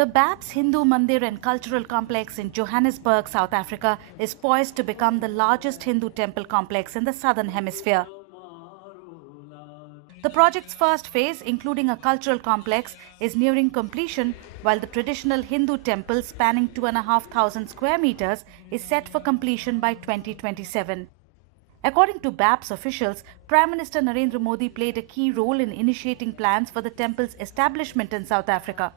The BAPS Hindu Mandir and Cultural Complex in Johannesburg, South Africa is poised to become the largest Hindu temple complex in the Southern Hemisphere. The project's first phase, including a cultural complex, is nearing completion, while the traditional Hindu temple spanning 2,500 square meters is set for completion by 2027. According to BAPS officials, Prime Minister Narendra Modi played a key role in initiating plans for the temple's establishment in South Africa.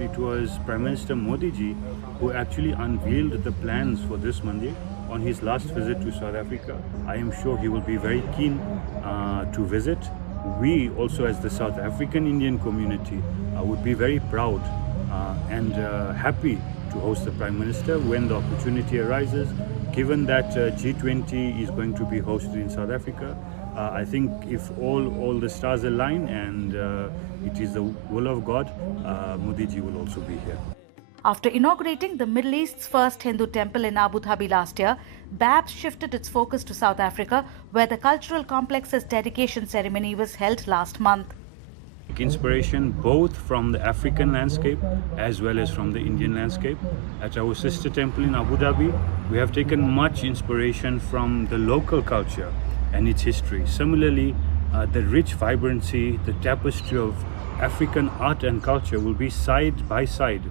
It was Prime Minister Modi ji who actually unveiled the plans for this mandir on his last visit to South Africa. I am sure he will be very keen to visit. We also, as the South African Indian community, would be very proud and happy to host the Prime Minister when the opportunity arises. Given that G20 is going to be hosted in South Africa, I think if all the stars align and it is the will of God, Modi ji will also be here. After inaugurating the Middle East's first Hindu temple in Abu Dhabi last year, BAPS shifted its focus to South Africa, where the cultural complex's dedication ceremony was held last month. Inspiration both from the African landscape as well as from the Indian landscape. At our sister temple in Abu Dhabi, we have taken much inspiration from the local culture and its history. Similarly, the rich vibrancy, the tapestry of African art and culture will be side by side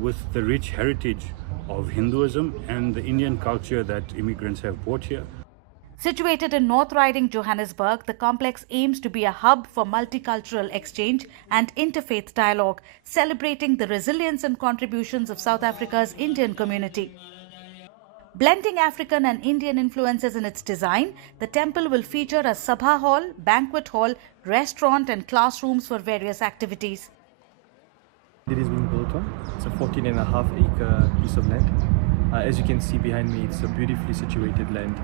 with the rich heritage of Hinduism and the Indian culture that immigrants have brought here. Situated in North Riding, Johannesburg, the complex aims to be a hub for multicultural exchange and interfaith dialogue, celebrating the resilience and contributions of South Africa's Indian community. Blending African and Indian influences in its design, the temple will feature a sabha hall, banquet hall, restaurant and classrooms for various activities. It is being built on. It's a 14.5-acre piece of land. As you can see behind me, it's a beautifully situated land,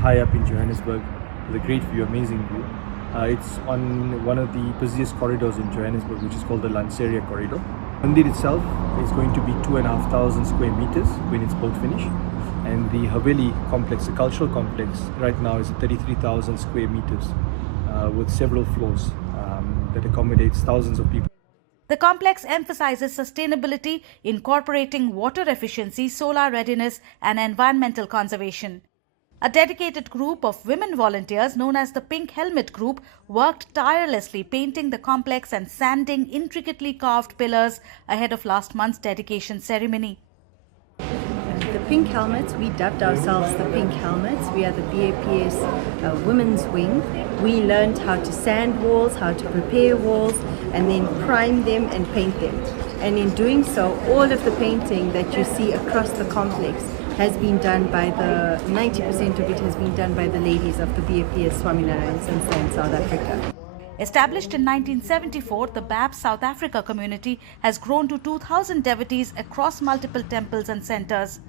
high up in Johannesburg, with a great view, amazing view. It's on one of the busiest corridors in Johannesburg, which is called the Lanseria corridor. Mandir itself is going to be 2,500 square meters when it's both finished. And the Haveli complex, the cultural complex, right now is 33,000 square meters with several floors that accommodates thousands of people. The complex emphasizes sustainability, incorporating water efficiency, solar readiness, and environmental conservation. A dedicated group of women volunteers known as the Pink Helmet Group worked tirelessly painting the complex and sanding intricately carved pillars ahead of last month's dedication ceremony. The Pink Helmets, we dubbed ourselves the Pink Helmets. We are the BAPS women's wing. We learned how to sand walls, how to prepare walls, and then prime them and paint them. And in doing so, all of the painting that you see across the complex has been done by 90% of it has been done by the ladies of the BAPS Swaminarayan Sanstha in South Africa. Established in 1974, the BAPS South Africa community has grown to 2,000 devotees across multiple temples and centers.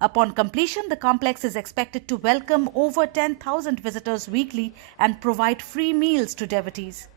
Upon completion, the complex is expected to welcome over 10,000 visitors weekly and provide free meals to devotees.